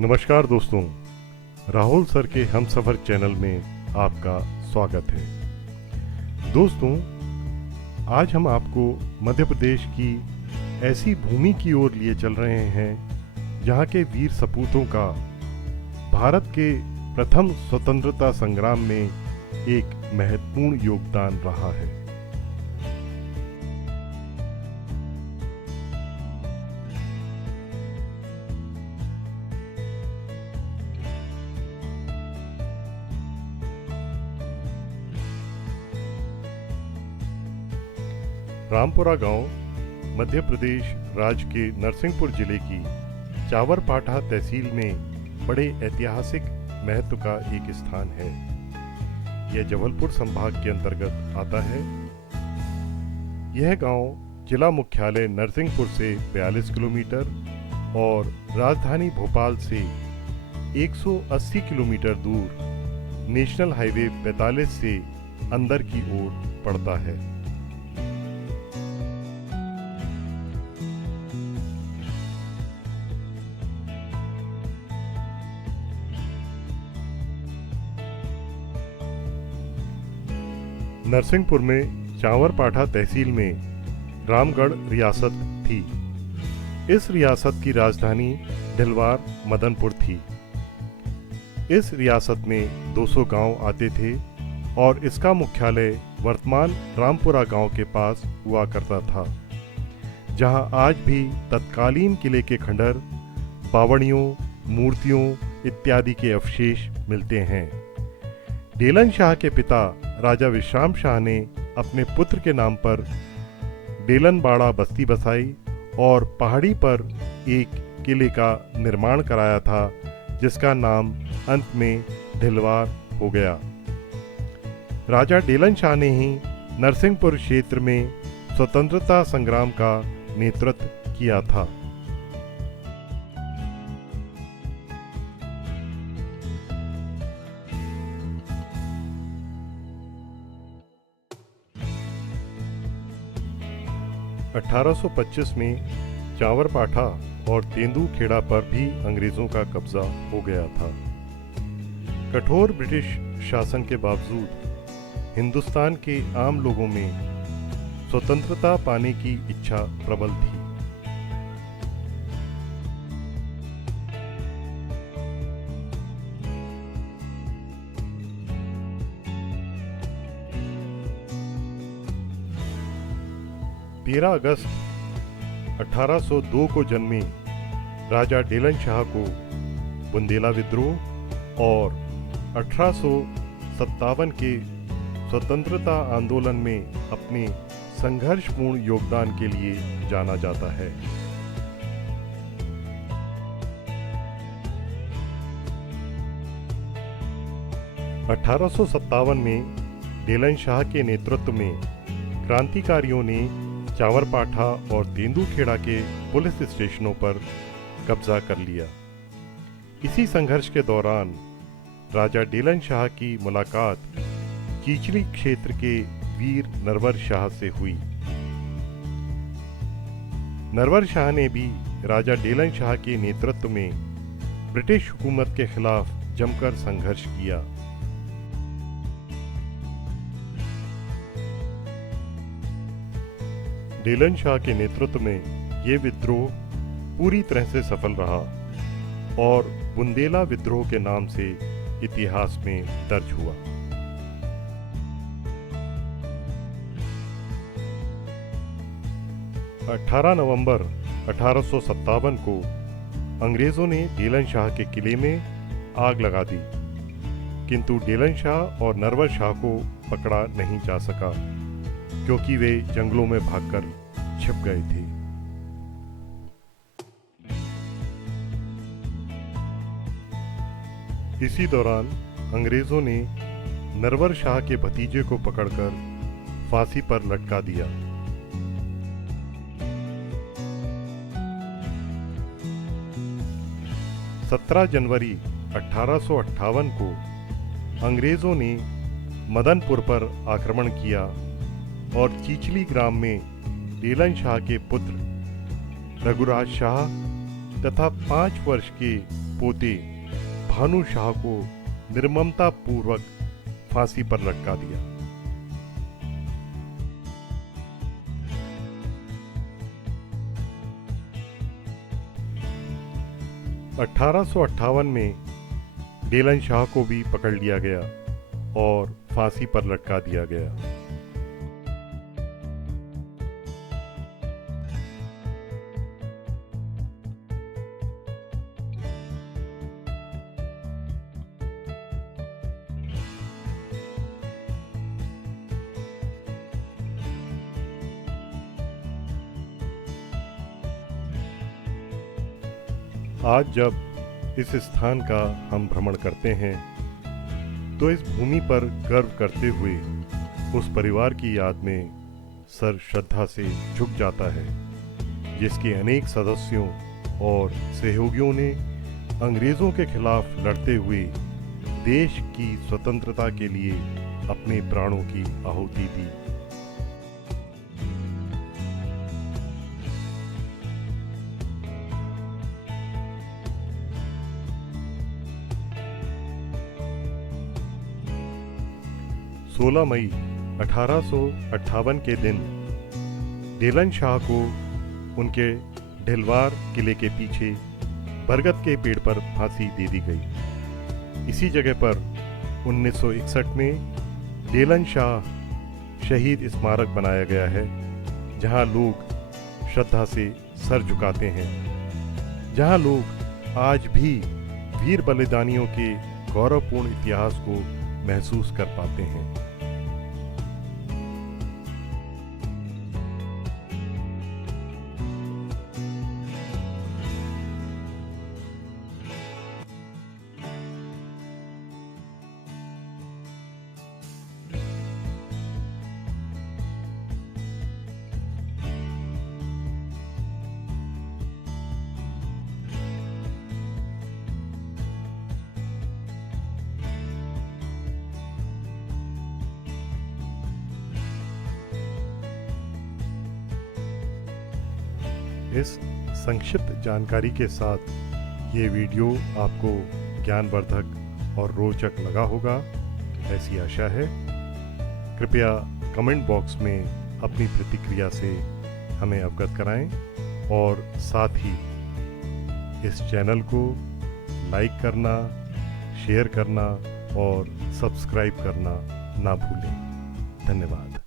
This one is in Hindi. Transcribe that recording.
नमस्कार दोस्तों, राहुल सर के हम सफ़र चैनल में आपका स्वागत है। दोस्तों, आज हम आपको मध्य प्रदेश की ऐसी भूमि की ओर लिए चल रहे हैं जहां के वीर सपूतों का भारत के प्रथम स्वतंत्रता संग्राम में एक महत्वपूर्ण योगदान रहा है। रामपुरा गांव मध्य प्रदेश राज्य के नरसिंहपुर जिले की चावरपाठा तहसील में बड़े ऐतिहासिक महत्व का एक स्थान है। यह जबलपुर संभाग के अंतर्गत आता है। यह गांव जिला मुख्यालय नरसिंहपुर से 42 किलोमीटर और राजधानी भोपाल से 180 किलोमीटर दूर नेशनल हाईवे 45 से अंदर की ओर पड़ता है। नरसिंहपुर में चावरपाठा तहसील में रामगढ़ रियासत थी। इस रियासत की राजधानी ढिलवार मदनपुर थी। इस रियासत में 200 गांव आते थे और इसका मुख्यालय वर्तमान रामपुरा गांव के पास हुआ करता था, जहां आज भी तत्कालीन किले के खंडर, बावड़ियों, मूर्तियों इत्यादि के अवशेष मिलते हैं। डेलन शाह के पिता राजा विश्राम शाह ने अपने पुत्र के नाम पर डेलनबाड़ा बस्ती बसाई और पहाड़ी पर एक किले का निर्माण कराया था, जिसका नाम अंत में ढिलवार हो गया। राजा डेलन शाह ने ही नरसिंहपुर क्षेत्र में स्वतंत्रता संग्राम का नेतृत्व किया था। (1825) में चावरपाठा और तेंदुखेड़ा पर भी अंग्रेजों का कब्जा हो गया था। कठोर ब्रिटिश शासन के बावजूद हिंदुस्तान के आम लोगों में स्वतंत्रता पाने की इच्छा प्रबल थी। तेरह अगस्त 1802 को जन्मे राजा डेलन शाह को बुंदेला विद्रोह और 1857 के स्वतंत्रता आंदोलन में अपने संघर्षपूर्ण योगदान के लिए जाना जाता है। (1857) में डेलन शाह के नेतृत्व में क्रांतिकारियों ने चावरपाठा और तेंदुखेड़ा के पुलिस स्टेशनों पर कब्जा कर लिया। इसी संघर्ष के दौरान राजा डेलन शाह की मुलाकात चीचली क्षेत्र के वीर नरवर शाह से हुई। नरवर शाह ने भी राजा डेलन शाह के नेतृत्व में ब्रिटिश हुकूमत के खिलाफ जमकर संघर्ष किया। डेलन शाह के नेतृत्व में ये विद्रोह पूरी तरह से सफल रहा और बुंदेला विद्रोह के नाम से इतिहास में दर्ज हुआ। नवंबर 1857 को अंग्रेजों ने डेलन शाह के किले में आग लगा दी, किंतु डेलन शाह और नरवर शाह को पकड़ा नहीं जा सका, क्योंकि वे जंगलों में भागकर छिप गए थे। इसी दौरान अंग्रेजों ने नरवर शाह के भतीजे को पकड़कर फांसी पर लटका दिया। जनवरी 1858 को अंग्रेजों ने मदनपुर पर आक्रमण किया और चीचली ग्राम में डेलन शाह के पुत्र रघुराज शाह तथा 5 वर्ष के पोते भानु शाह को निर्ममता पूर्वक फांसी पर लटका दिया। (1858) में डेलन शाह को भी पकड़ लिया गया और फांसी पर लटका दिया गया। आज जब इस स्थान का हम भ्रमण करते हैं तो इस भूमि पर गर्व करते हुए उस परिवार की याद में सर श्रद्धा से झुक जाता है, जिसके अनेक सदस्यों और सहयोगियों ने अंग्रेजों के खिलाफ लड़ते हुए देश की स्वतंत्रता के लिए अपने प्राणों की आहुति दी। (16 मई 1858) के दिन डेलन शाह को उनके ढिलवार किले के पीछे बरगद के पेड़ पर फांसी दे दी गई। इसी जगह पर 1961 में डेलन शाह शहीद स्मारक बनाया गया है, जहां लोग श्रद्धा से सर झुकाते हैं, जहां लोग आज भी वीर बलिदानियों के गौरवपूर्ण इतिहास को महसूस कर पाते हैं। इस संक्षिप्त जानकारी के साथ ये वीडियो आपको ज्ञानवर्धक और रोचक लगा होगा, ऐसी आशा है। कृपया कमेंट बॉक्स में अपनी प्रतिक्रिया से हमें अवगत कराएं और साथ ही इस चैनल को लाइक करना, शेयर करना और सब्सक्राइब करना ना भूलें। धन्यवाद।